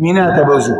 مینا ته به ځو.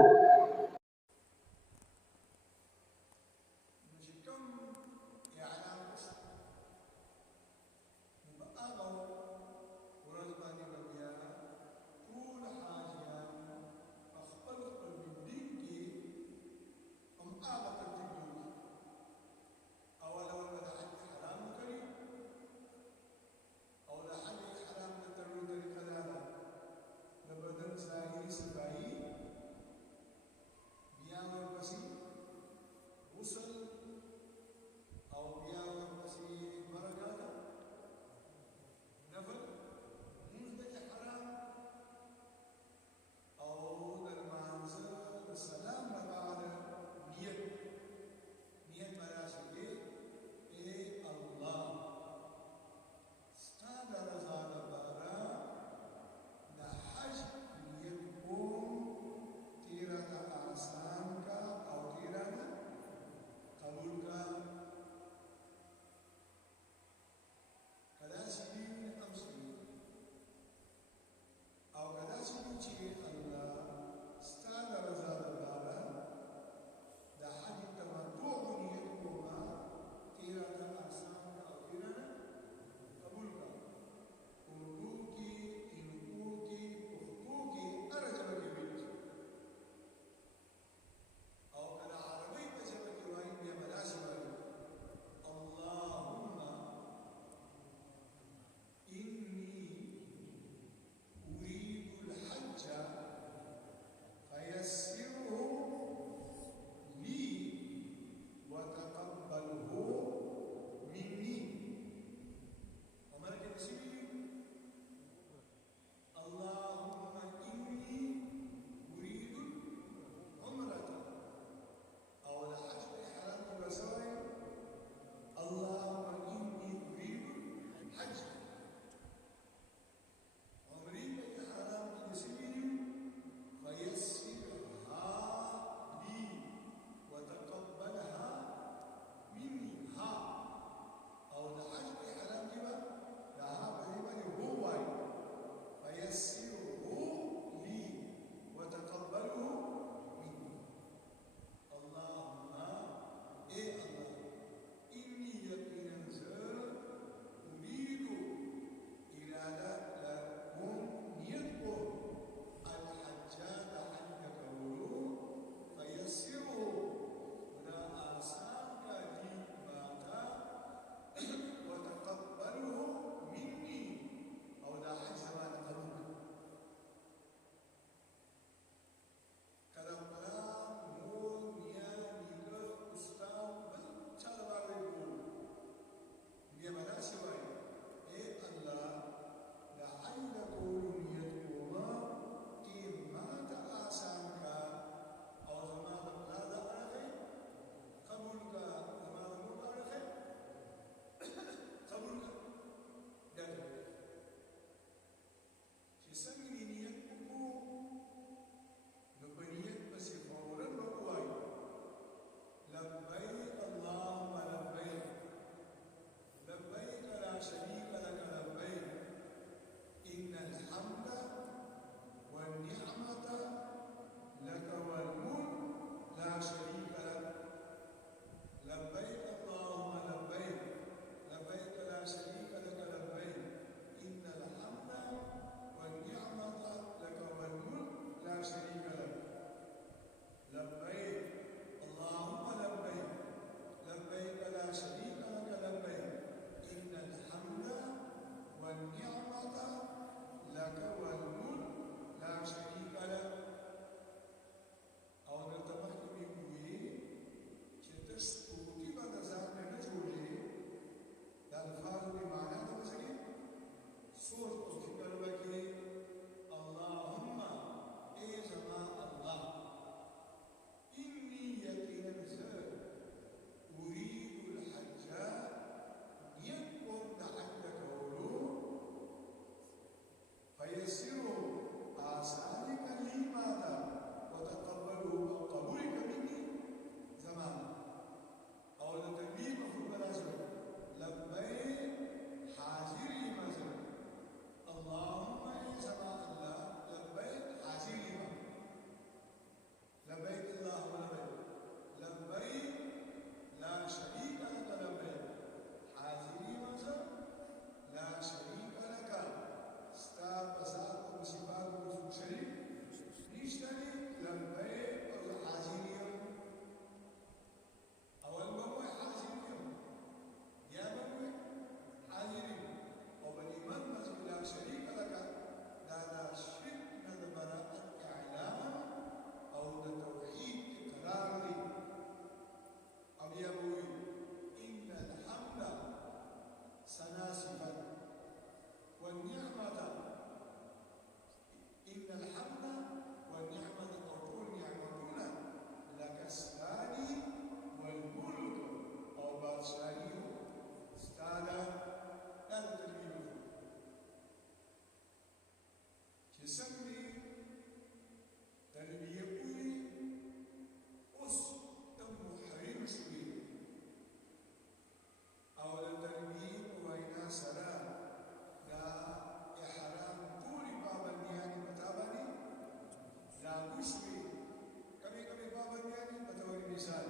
مثال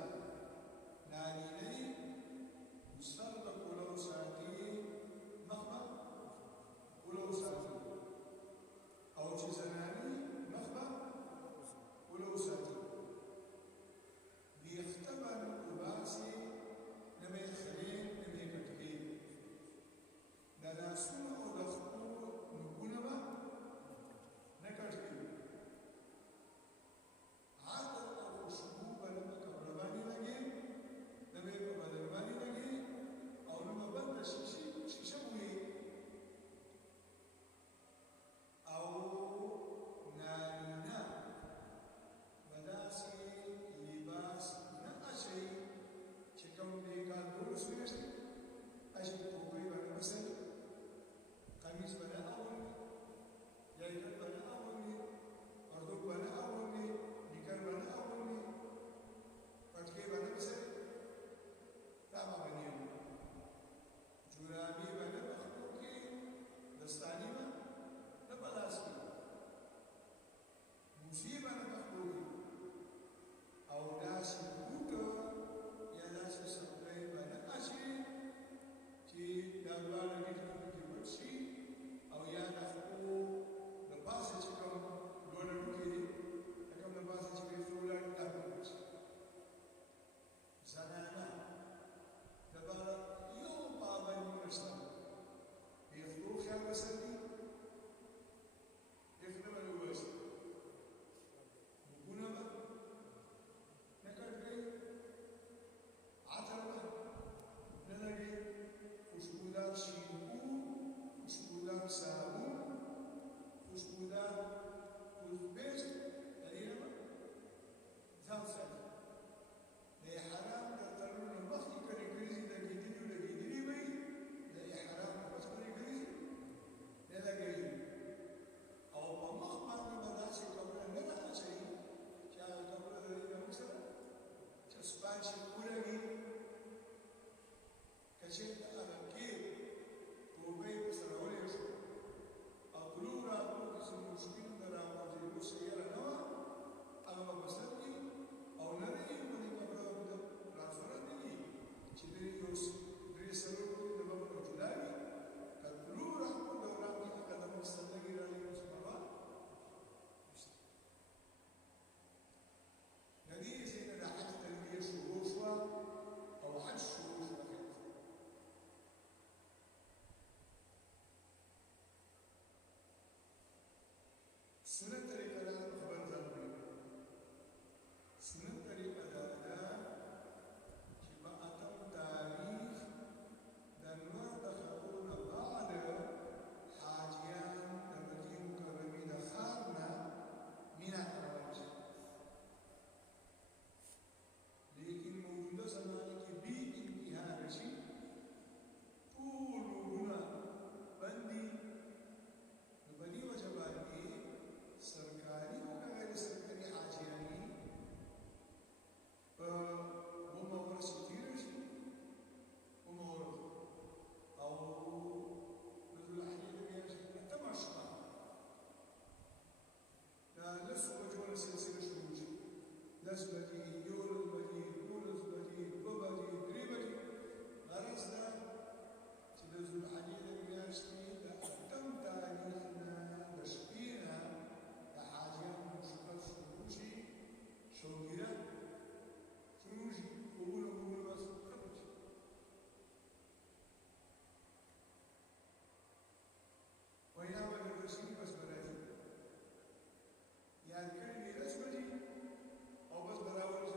نارینه سر د کولو ساتي مخبه کولو ساتي او چې زنانې مخبه کولو ساتي ویښته باندې وباسي نه به یې خرې نه به یې کټکې د لاسونو او د خپلو نوکونه به نه کټکي عطر او خوشبو به نه په کپړه باندې لګي نه به یې په بدن باندې لګي او نه به بنده شیشه وي او نارینه به داسې لباس نه اچوي چې کوم دې کال کولو سوی شي اچي ټوپۍ به نه بسوي قمیص به نه اغوندي جاکټ به نه اغوندي پرتوګ به نه اغوندي نیکر به نه اغوندي پټکې به نه بسوي دا به نه وي جورابې به نه په خپلو کې دستاني به نه په لاس کې موسیې به نه په خپلو کې او داسې بوټه یا داسې سپلی به نه اچي چې دا دواړه ګټې پکې پټ شي او یا د خپلو د پاسه چې کوم لوړه ټوکې دي د کوم د پاسه چې ویښته ولاړ دا به پټ شي زنانه دپاره یو پابندي نشته ویښتو خیال به ساتي ویښته به نه وباسي نوکونه به نه کټ کوي عطر به نه لګي خوشبودار شیمپو خوشبودار صابون خوشبودار توتپیسټ د دې نه به ځان ساتي د احرام د تړلو نه مخکې کړي ګریزي لګېدلي به وي د احرام نه پس کړي ګریزي نه لګوي او په مخ باندې به داسې کپړه نه ده اچوي چې هغه کپړه د دې نه موږ سره چې سپان شي ولګي که چېرته هغه کې توبه یې ورسره ولې شو او تلو راتلو کې څه مشکل د راغورځېدو سیاره نه وه هغه به په سر کې او نه دی په دې کپړه راسره نه دي چې دوی یو درې څلور د ببرو جدا وي که تلو راتلو دوران کې هغه د مستندګي راغلي نو څه پروا نشته د دې ځای نه د حج تلبیه شروع شوه او حج شروع شوه سنت طریقه دا خبر ځان کړی سنت طریقه دا ده چې په اتم تاریخ د لمر د ختلو نه بعد حاجیان د مکې مکرمې د ښار نه مینا ته روان شي لیکن موجوده زمانه کې بې انتها راشي ټول لورونه بند دي نو په دې وجه باندې سرکاري او غیر سرکاري حاجیانې په ومه ورسې تېره شي ومه ورځ او د ذوالحجې د میاشتې اتمه شپه د لسو بجو نه سلسله شروع شي 10 بجې 11 بجې 12 بجې 2 بجې 3 بجې غرض ده چې د ذوالحجې د میاشتې د اتم تاریخ نه د شپې نه د حاجیانو مشکل شروع شي شوګیره شروع شي خوبونه بس ختم شي وینا به درته شي بس به راځي یاد کړي 10 بجې او بس به راورسي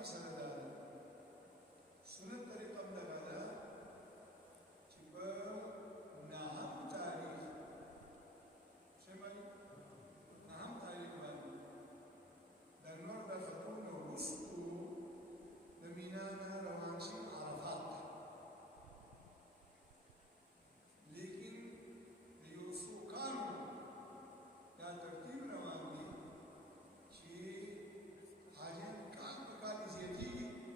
مسله ده سنت طریقه دغه ده چې په نهم تاریخ شمالي نهم تاریخ باندې د نور د ختمون وروستو د مینا نه روان شي عرفات ته لیکن د یو څو کالو دا ترتیب روان دی چې حاجیان کال په کال زیاتېږي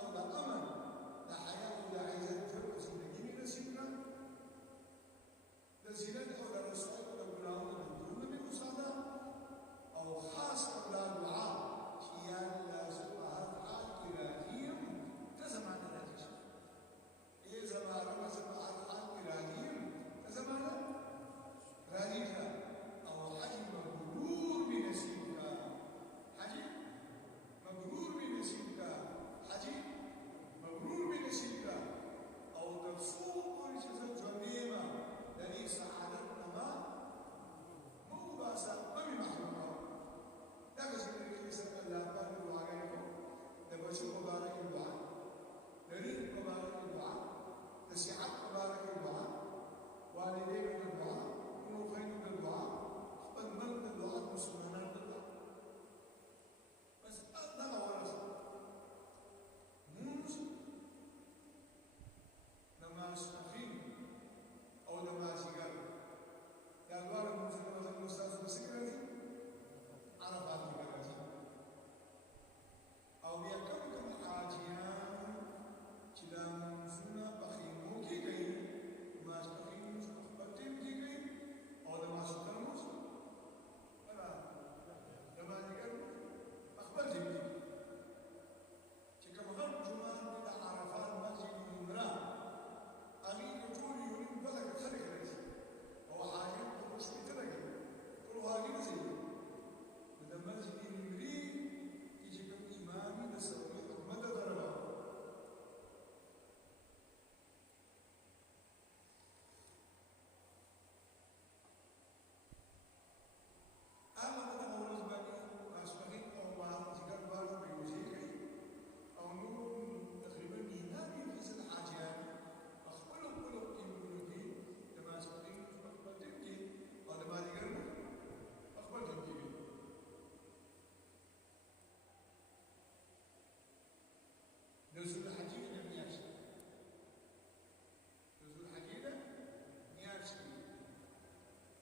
او د امن د حیا او د عزت ژوند زندګي مې نصیب کړه د زینت او د رسول د ګناهونو د دورونو مې وساته او خاص قبل دعا چې یا الله زه په هر حال کې راضي یم ته زمانه راضي شه ای زما رب زه په هر حال کې راضي یم ته زمانه راضي شه او حج مبرور مې نصیب کړه حج مبرور مې نصیب کړه حج مبرور مې نصیب کړه او تر څو پورې چې زه ژوندی یم د دې سعادت نه ما مه وباسه مه مې محروم کوه دغه ذکر کې سره الله پاک دعاګانې کوو د بچو مبارکې دعا د رزق مبارکې دعا د صحت مبارکې دعا والدینو د دعا نو خویندو د دعا خپل ملک د دعا مسلمانانو د دعا بس دغه ورځ مونځ د ماسپښین او د مازدیګر دا دواړه مونځونه به زموږ ستاسو په څه کې راځي عرفات کې به راځي او بیا کوم حاجیان چې دا مونځونه په خیمو کې کوي ماسپښین مونځ په خپل ټیم کې کوي او د ماسپښین مونځ د مازدیګر په خپل ټیم کې چې کوم غټ جومات دی د عرفات مسجد عمره هغې کې ټول یو نیم دوه لکه خلک راځي او حاجیان په اوس شپېته لکه ټول حاجي نه ځي نو د مسجد نمرې کې چې کوم امام وي د سعودي حکومت د طرفه هغه په دغه ورځ باندې ماسپښین او مازدیګر دواړه په یو ځای کوي او نور تقریبا نیمه فیصد حاجیان په خپلو ټیمونو کې د ماسپښین په خپل ټیم کې او د مازدیګر په خپل ټیم کې وي د ذوالحجې نه میاشت د ذوالحجې نه میاشت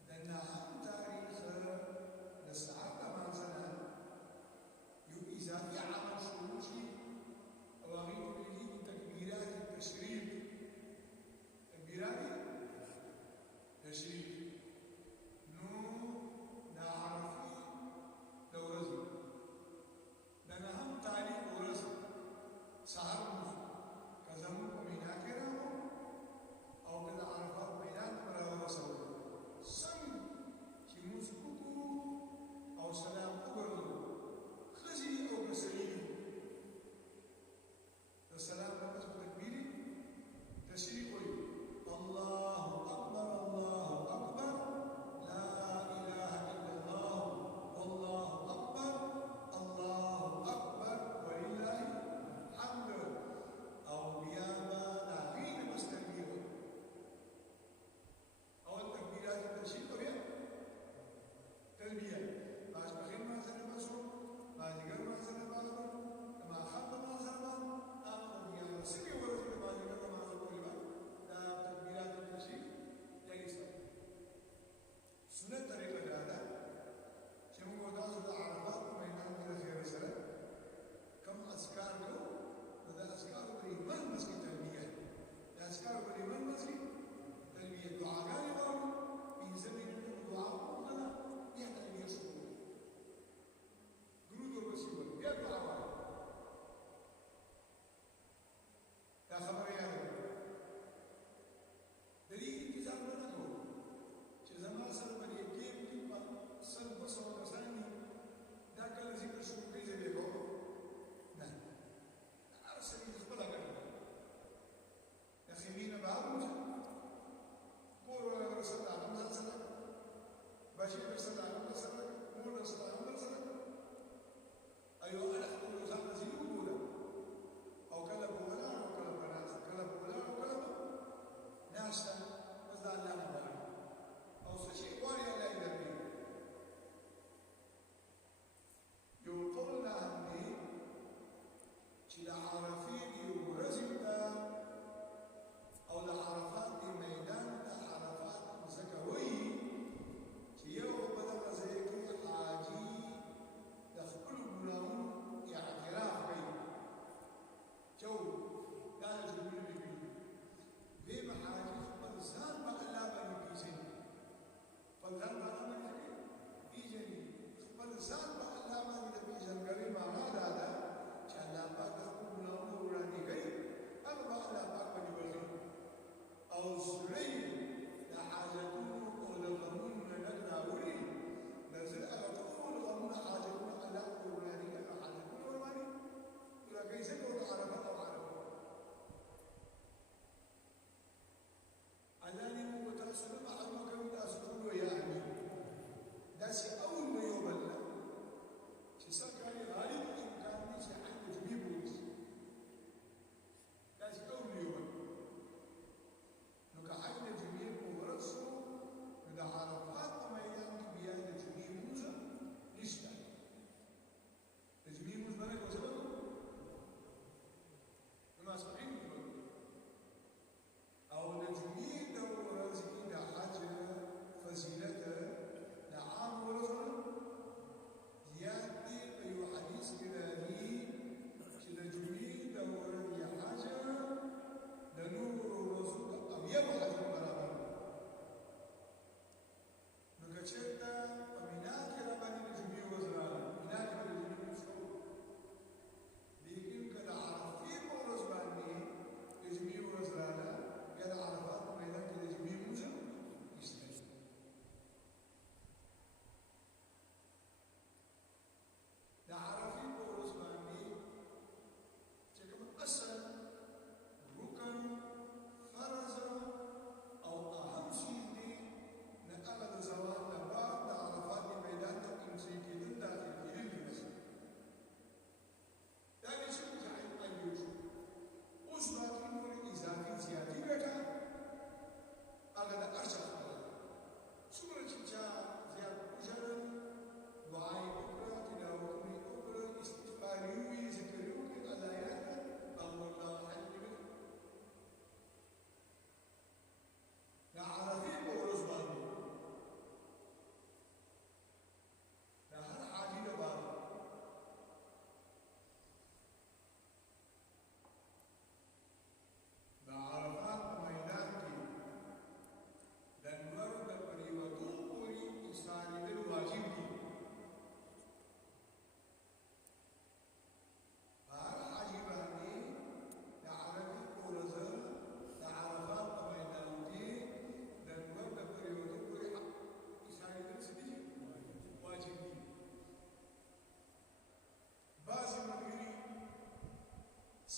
د نهم تاریخ د ساعت لمانځه نه یو اضافي عمل شروع شي او هغې ته ویل کېږي تکبیرات تشریف تکبیرات تشریف نو د عرفې د ورځې د نهم تاریخ ورځ سهار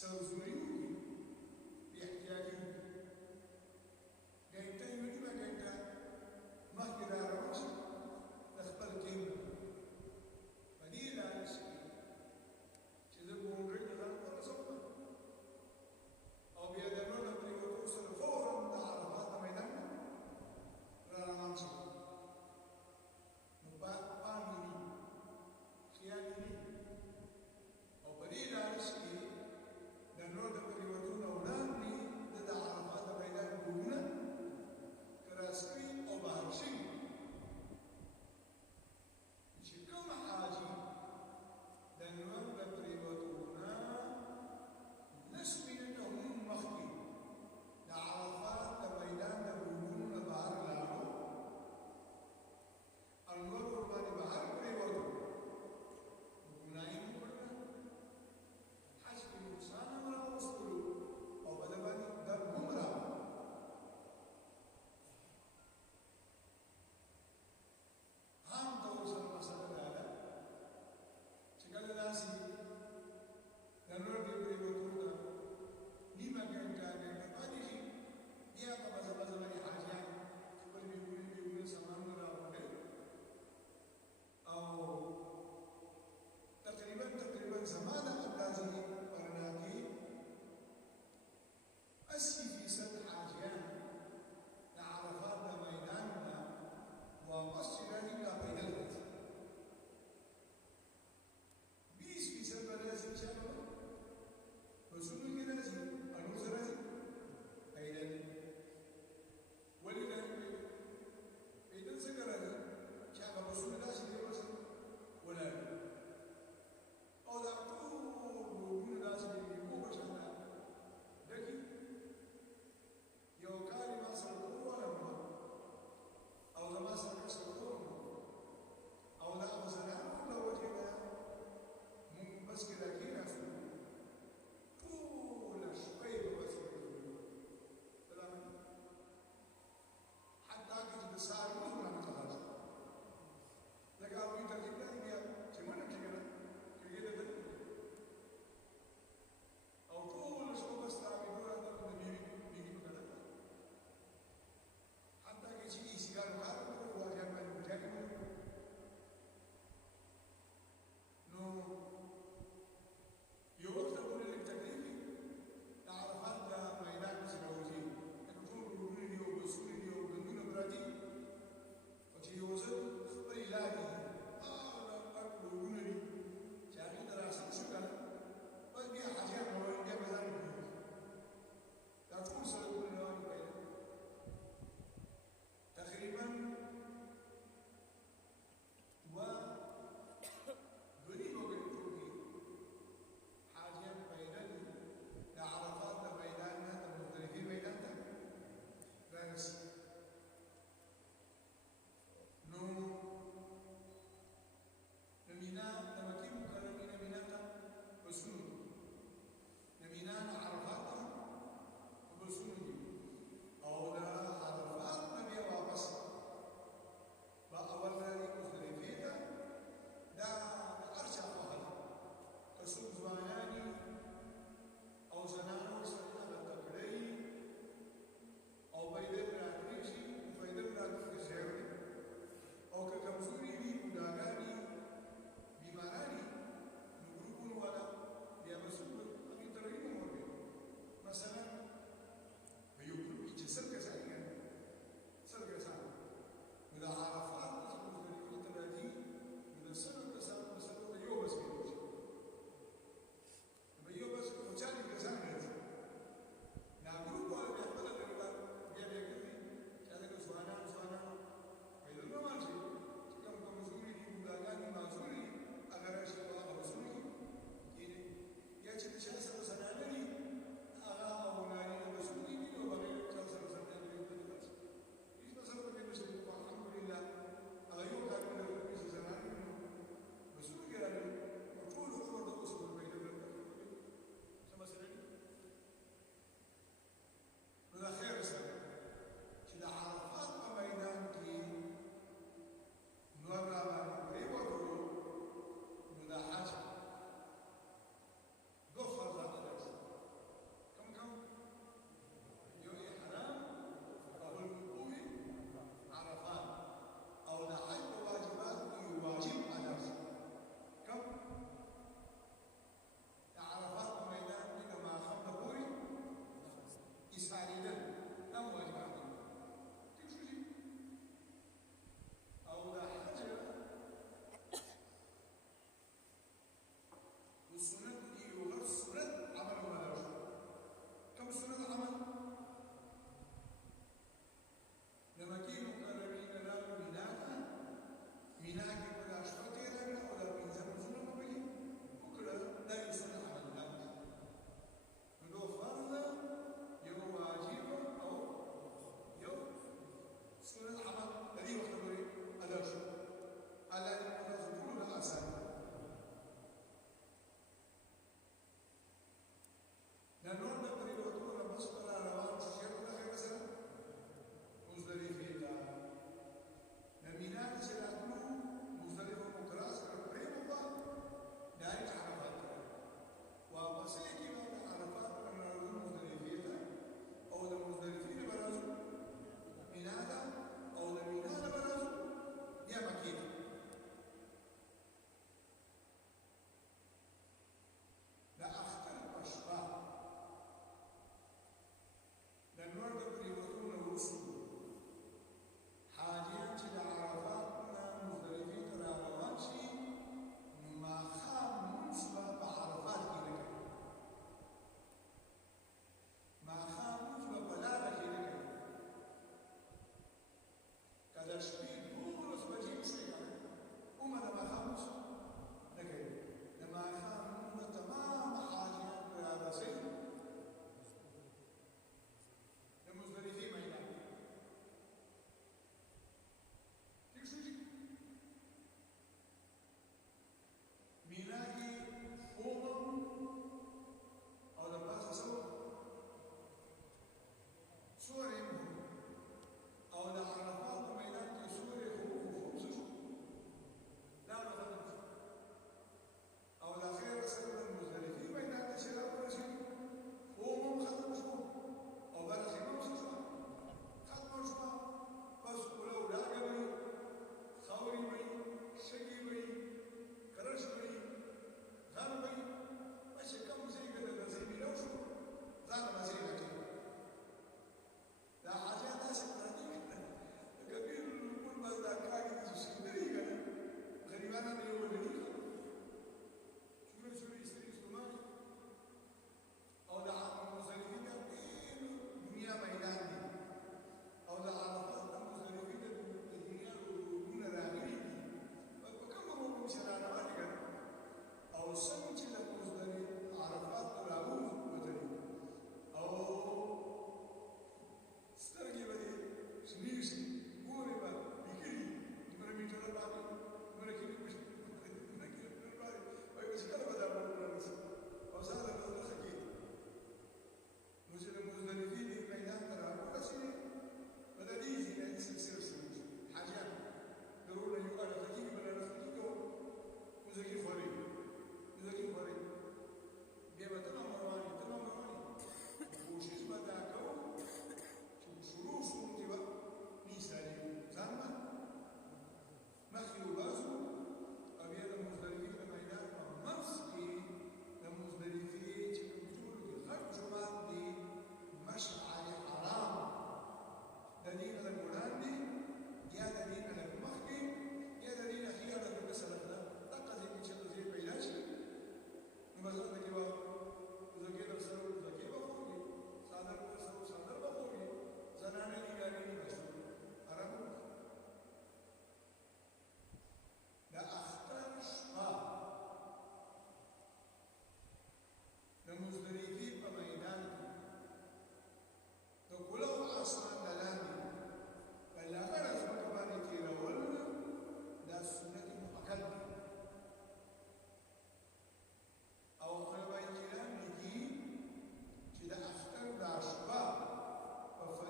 سرزوري وکړي بې احتیاطي وکړي ګنټه یې ونیوه ګنټه مخکې را روان شي د خپل ټیم په دې لارې چې زه باونډرۍ ته ځان ورسوم او بیا د نور نه پرېوتو سره فوراً د عرفات د میدان را روان شم نو پام یې وي خیال یې وي او په دې لارې کې د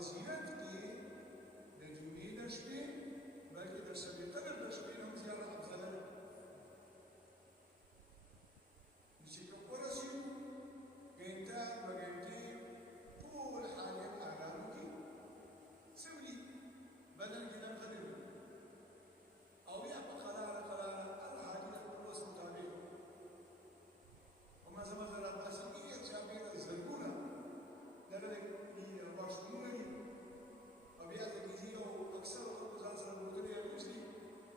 زینت کې د جمعې د شپې بلکې د شب قدر د شپې هم زیاته افضله ده. چې که ورسېږو ګنټه دوه ګنټې ټول حالات ارام وکړي څه ولي بدن کې درد نه وي او بیا په قراره قراره الحاجي د خپل وس مطابق وما زما زرا باسي ډېر چاپېره زرګونه دغه واشرومونه دي او بیا د ګیزي او اکثر خلکو ځان سره بوتلې اغوستي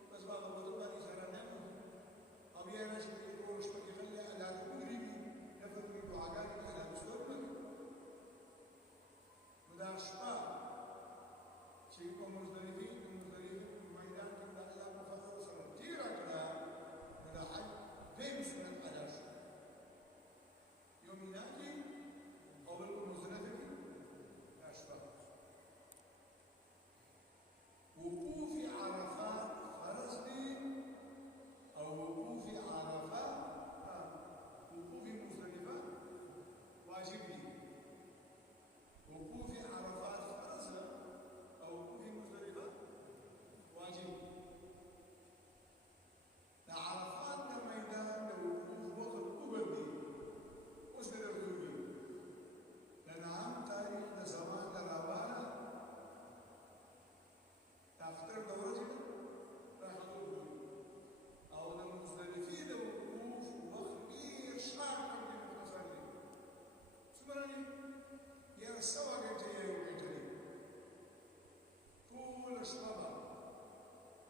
بس ما په بوتل باندې سره نه او بیا راشي په ټول شپه کې غلې حالات ودرېږي دغه دوی دعاګانې کوي حالات ستورمه نو دا شپه چې په مزدلفې میدان کې د الله په فضل سره تېره کړه نو د حج دویم سنت ادا شو یو مینا کې او بل په مزدلفه کې دا شپه وقوف عرفات فرض دی او وقوف عرفات وقوف مزدلفه واجب دی. وقوف عرفات فرض او وقوف مزدلفه واجب. د عرفات د میدان د وقوف وخت اوږد دی اوس به درته وګورو د نعم تاریخ د زمان د راوانه د اختر د ورځې راښکته وګورو او د مزدلفې د وقوف وخت ډېر شاک کم دی مختصر دی څومره دی یا سوه ګنټې یا یو ګنټه دی ټوله شپه به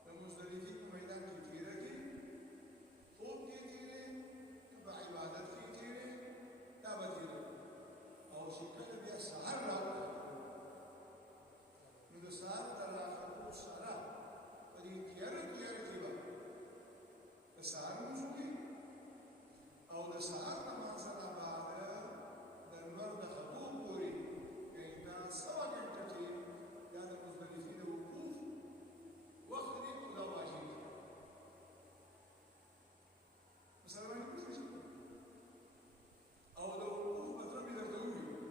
د مزدلفې په میدان کې تېره کړي خوب کې تېرې که په عبادت کې تېرې دا به تېره او چې کله بیا سهار راوخته نو د سهار د راختو سره په دې تیاره تیاره کې به د سهار لمونځ وکړي او د سهار نماز نه بعد د لمر د ختو پورې ګنټه سوه ګنټه کې دا د مزدلفې د وقوف وخت دی او دا واجب دی. مسلمانې پوه شئ او د وقوف مطلب یې درته ووایو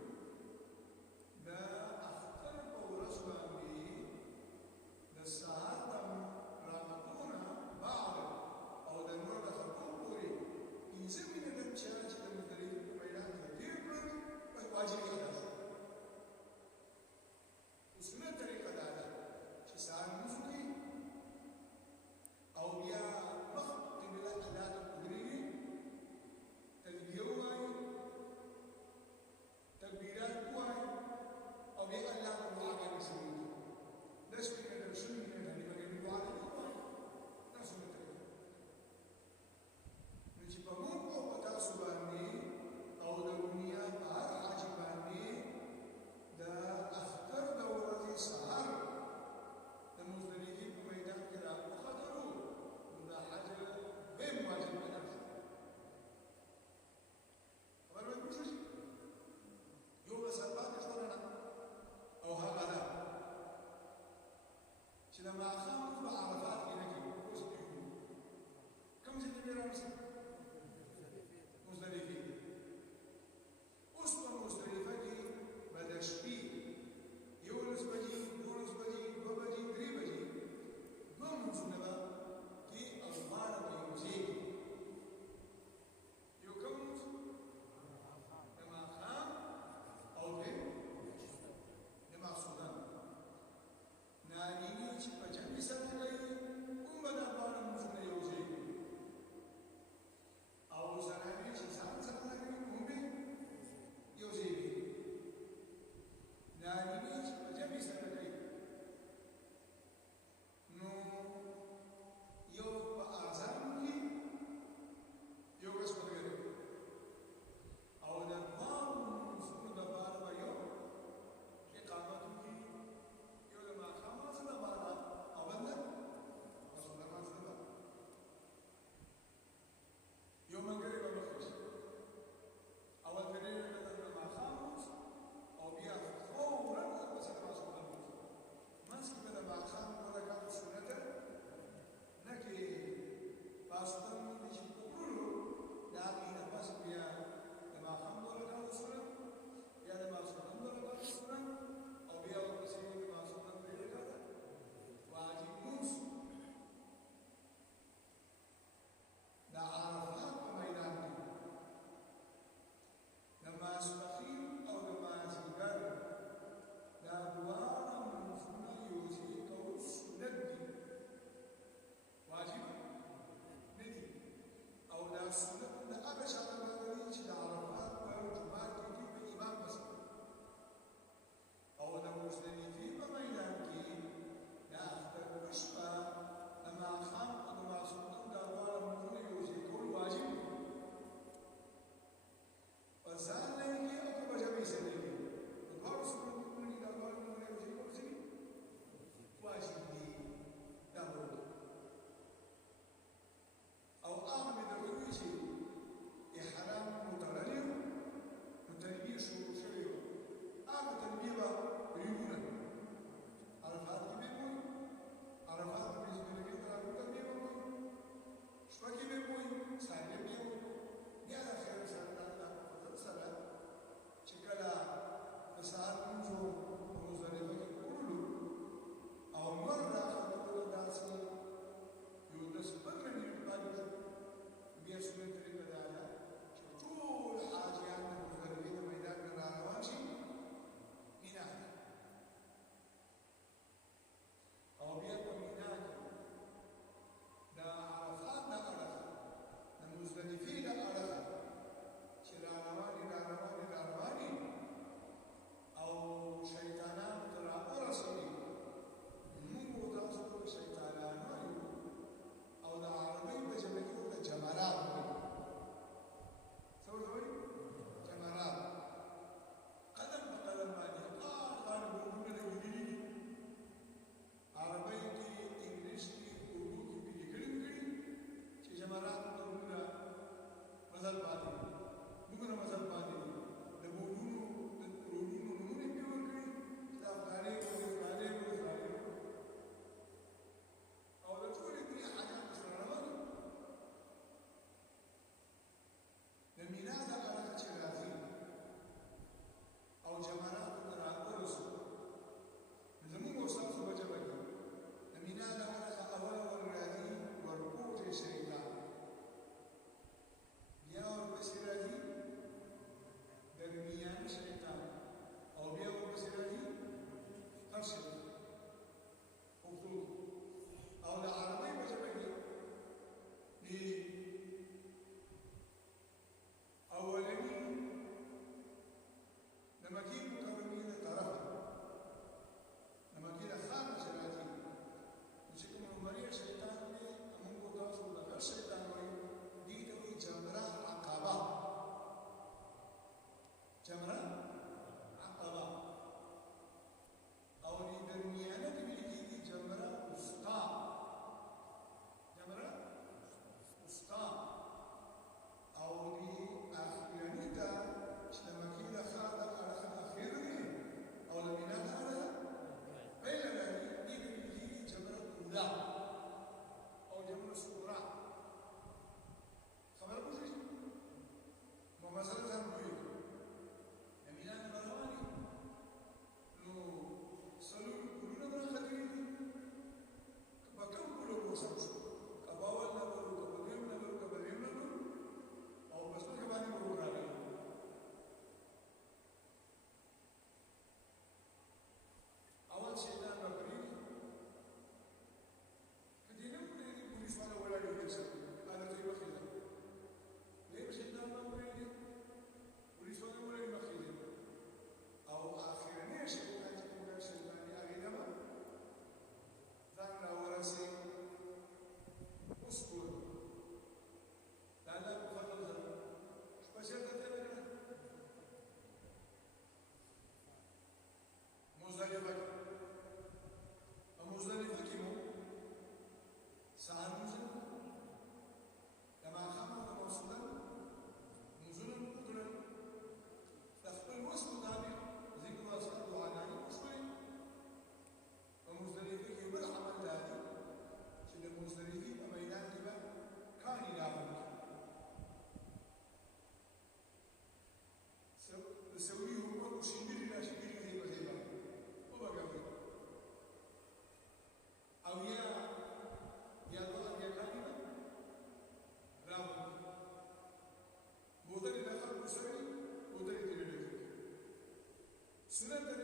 صلة